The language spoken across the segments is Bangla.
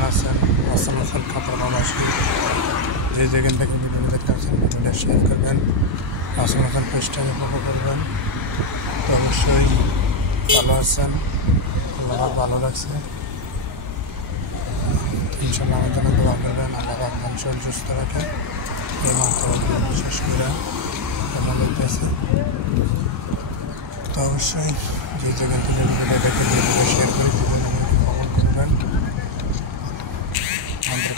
কেমন আছেন? আসান কাতার প্রবাসী যে যেখান থেকে ভিডিও দেখতে আছেন ভিডিওটা শেয়ার করবেন, আসান পেজটাকে ফলো করবেন। তো অবশ্যই ভালো আছেন, আল্লাহ ভালো রাখছে, ইনশাল্লাহ আমার জন্য দোয়া করবেন। আল্লাহ আপনার শরীর সুস্থ রাখে এই মাত্র শেষ করে কেমন দেখতেছে। তো অবশ্যই যে যেখান থেকে ভিডিওটা দেখে ভিডিওটা শেয়ার করে দেবেন, কমেন্ট করবেন। আমাদের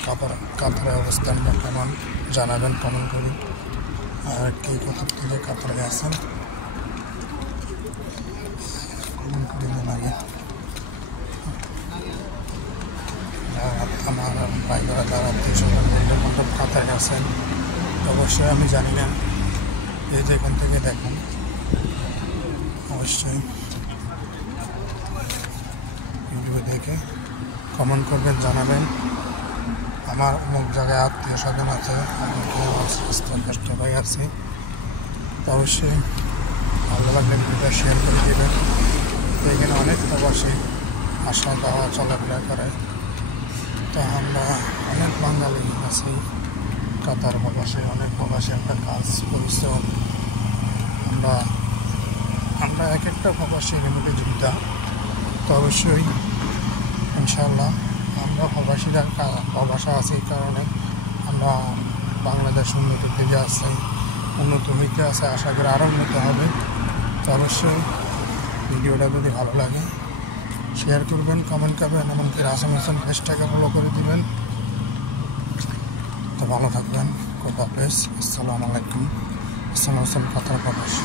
কাতারের অবস্থানটা কেমন জানাবেন কমেন্ট করি, আর কে কত থেকে কাতারে আছেন কমেন্ট করে জানাবেন। আমার ভাইরা যারা আত্মীয় কাতারে আছেন অবশ্যই আমি জানি না, এই যেখান থেকে দেখেন অবশ্যই ভিডিও দেখে কমেন্ট করবেন, জানাবেন। আমার অনেক জায়গায় আত্মীয় স্বজন আছে, কষ্ট ভাই আছে, তো অবশ্যই ভালো লাগলে ভিডিওটা শেয়ার করে দেবেন। এখানে অনেক প্রবাসী আসা যাওয়া চলাফেরা করে, তো আমরা অনেক বাঙালি আছি কাতার প্রবাসী, অনেক প্রবাসী একটা কাজ পরিশ্রম। আমরা এক একটা প্রবাসীর মধ্যে যুক্ত, তো অবশ্যই ইনশাআল্লাহ আমরা প্রবাসীরা প্রবাসা আছি, এই কারণে আমরা বাংলাদেশ উন্নতির দিকে আসছি, উন্নত হইতে আছে, আশা করি আরও উন্নত হবে। তো অবশ্যই ভিডিওটা যদি ভালো লাগে শেয়ার করবেন, কমেন্ট করবেন, এমনকি আসান পেজটাকে ফলো করে দিবেন। তো ভালো থাকবেন, খোদা হাফেজ, আসসালামু আলাইকুম। কাতার প্রবাসী।